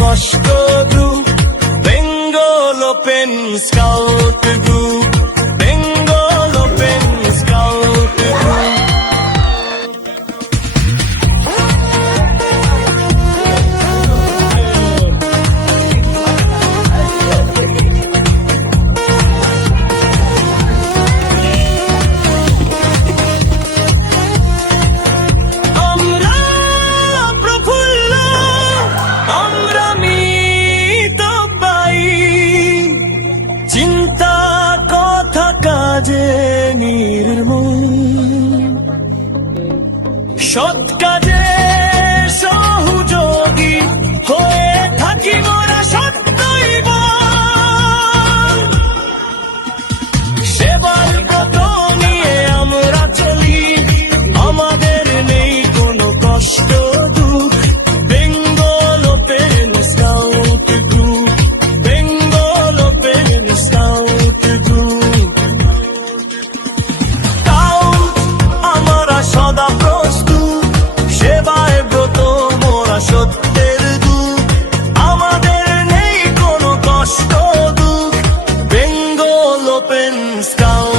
কষ্ট group, Bengal open scout group, Bengal open scout group. চিন্তা কথা কাজে নির্মূল, সৎ কাজে সহযোগী হয়ে থাকি মোরা সত্যই বল। সেবার ব্রত নিয়ে আমরা চলি, আমাদের নেই কোনো কষ্ট দুঃখ, Bengal open scout group, Bengal open scout group. আমরা সদা প্রস্তুত, সেবায় ব্রত মোরা সত্যের দূত, আমাদের নেই কোনো কষ্ট দুঃখ, বেঙ্গল ওপেন স্কাউট।